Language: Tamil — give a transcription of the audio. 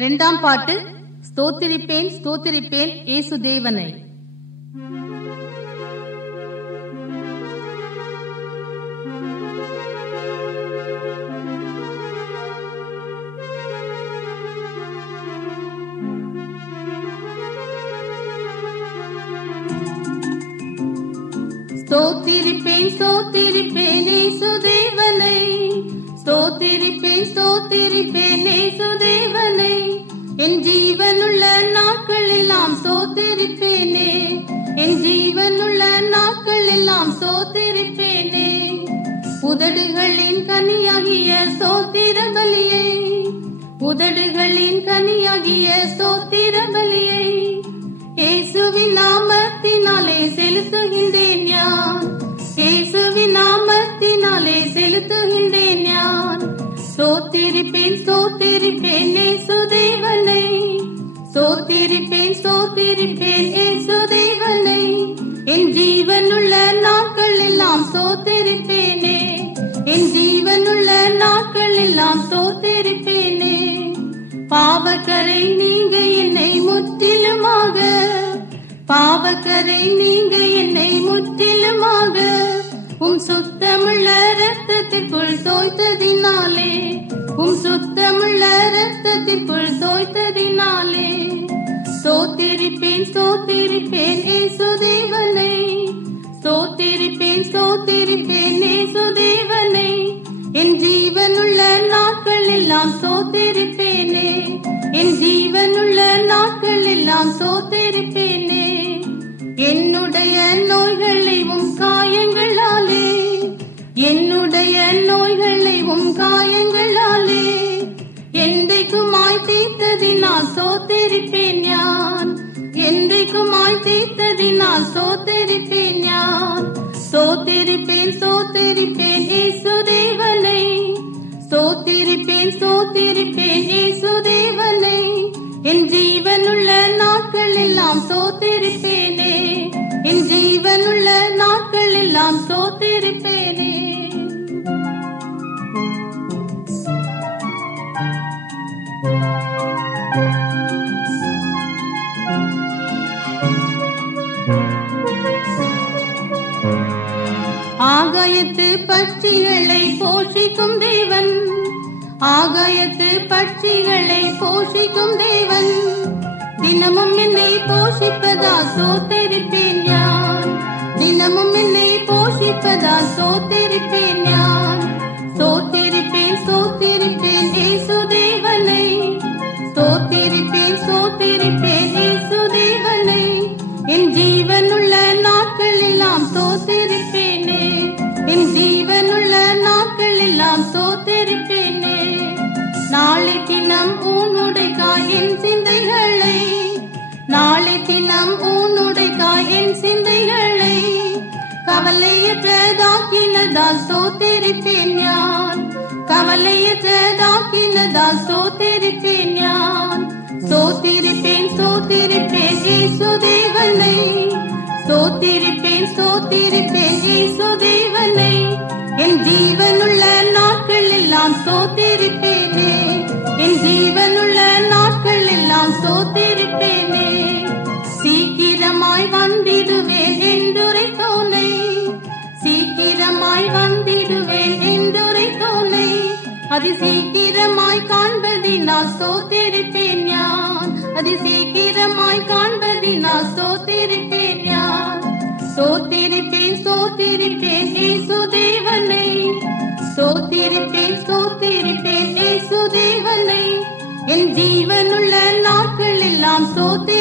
இரண்டாம் பாட்டு, ஸ்தோத்திரிப்பேன் ஸ்தோத்திரிப்பேன் இயேசு தேவனை. ஸ்தோத்திரிப்பேன் ஸ்தோத்திரிப்பேன் இயேசு தேவனை, ஸ்தோத்திரிப்பேன் ஸ்தோத்திரிப்பேன் இயேசு தேவனை, என் ஜீவனுள்ள நாட்கள் எல்லாம் ஸ்தோத்திரிப்பேனே, என் ஜீவனுள்ள நாட்கள் எல்லாம் ஸ்தோத்திரிப்பேனே. உதடுகளின் கனியாகிய ஸ்தோத்திர பலியை, உதடுகளின் கனியாகிய ஸ்தோத்திர பலியை இயேசுவின் நாமத்தினாலே செலுத்துகின்றேன் யான், இயேசுவின் நாமத்தினாலே செலுத்துகின்றேன் யான். ஸ்தோத்திரிப்பேன் ஸ்தோத்திரிப்பேன் இயேசு தேவனை, ஸ்தோத்திரிப்பேன் ஸ்தோத்திரிப்பேன் இயேசு தேவனை, என் ஜீவனுள்ள நாட்கள் எல்லாம் ஸ்தோத்திரிப்பேனே, என் ஜீவனுள்ள நாட்கள் எல்லாம் ஸ்தோத்திரிப்பேனே. பாவக்கரை நீங்க என்னை முற்றிலுமாக, பாவக்கரை நீங்க என்னை முற்றிலுமாக சுத்தமுள்ள இரத்தத்திற்குள் தோய்த்ததினாலே, சுத்தமுள்ள இரத்தத்திற்குள் தோய்த்ததினாலே. ஸ்தோத்திரிப்பேன் ஸ்தோத்திரிப்பேன் இயேசு தேவனை, ஸ்தோத்திரிப்பேன் ஸ்தோத்திரிப்பேன் இயேசு தேவனை, என் ஜீவனுள்ள நாட்கள் எல்லாம் ஸ்தோத்திரிப்பேனே, என் ஜீவனுள்ள நாட்கள் எல்லாம் ஸ்தோத்திரிப்பேனே. என்னுடைய நோய்களை காயங்களாலே, என்னுடைய நோய்களை காயங்களாலே என்றைக்குமாய் தீர்த்ததினால் ஸ்தோத்திரிப்பேன் யான், என்றைக்குமாய் தீர்த்ததினால் ஸ்தோத்திரிப்பேன் யான். ஸ்தோத்திரிப்பேன் ஸ்தோத்திரிப்பேன் இயேசு தேவனை, ஸ்தோத்திரிப்பேன் ஸ்தோத்திரிப்பேன் இயேசு தேவனை, என் ஜீவனுள்ள நாட்கள் எல்லாம் ஸ்தோத்திரிப்பேனே, என் ஜீவனுள்ள நாட்கள் எல்லாம் ஸ்தோத்திரிப்பேனே. ஆகாயத்து பட்சிகளை போஷிக்கும் தேவன், ஆகாயத்து பட்சிகளை போஷிக்கும் தேவன், தினமும் என்னை போஷிப்பதா ஸ்தோத்திரிப்பேன் யான், தினமும் என்னை போஷிப்பதா ஸ்தோத்திரிப்பேன் யான். ஸ்தோத்திரிப்பேன் ஸ்தோத்திரிப்பேன் இயேசு தேவனை, ஸ்தோத்திரிப்பேன் ஸ்தோத்திரிப்பேன் இயேசு தேவனை, என் ஜீவனுள்ள நாட்கள் எல்லாம் ஸ்தோத்திரிப்பேனே, என் ஜீவனுள்ள நாட்கள் எல்லாம் ஸ்தோத்திரிப்பேனே. நாளை தினம் உன்னுடைக்காய் என் சிந்தைகளை, நாளை தினம் உன்னுடைக்காய் என் சிந்தைகளை கவலையற்றதாக்கினதால் ஸ்தோத்திரிப்பேன் யான், கவலையற்றதாக்கினதால் ஸ்தோத்திரிப்பேன் யான். ஸ்தோத்திரிப்பேன் ஸ்தோத்திரிப்பேன் இயேசு தேவனை, ஸ்தோத்திரிப்பேன் ஸ்தோத்திரிப்பேன் இயேசு தேவனை, என் ஜீவனுள்ள நாட்கள் எல்லாம் ஸ்தோத்திரிப்பேனே, என் ஜீவனுள்ள நாட்கள் எல்லாம் ஸ்தோத்திரிப்பேனே. சீக்கிரமாய் வந்திடுவேன் என்றுரைத்தோனை, சீக்கிரமாய் வந்திடுவேன் என்றுரைத்தோனை, அதி சீக்கிரமாய் காண்பதினால் ஸ்தோத்திரிப்பேன் யான், அதி சீக்கிரமாய் காண்பதினால் ஸ்தோத்திரிப்பேன் யான். ஸ்தோத்திரிப்பேன் ஸ்தோத்திரிப்பேன் இயேசு தேவனை, ஸ்தோத்திரிப்பேன் ஸ்தோத்திரிப்பேன் இயேசு தேவனை, என் ஜீவனுள்ள நாட்கள் எல்லாம் ஸ்தோத்திரிப்பேன்.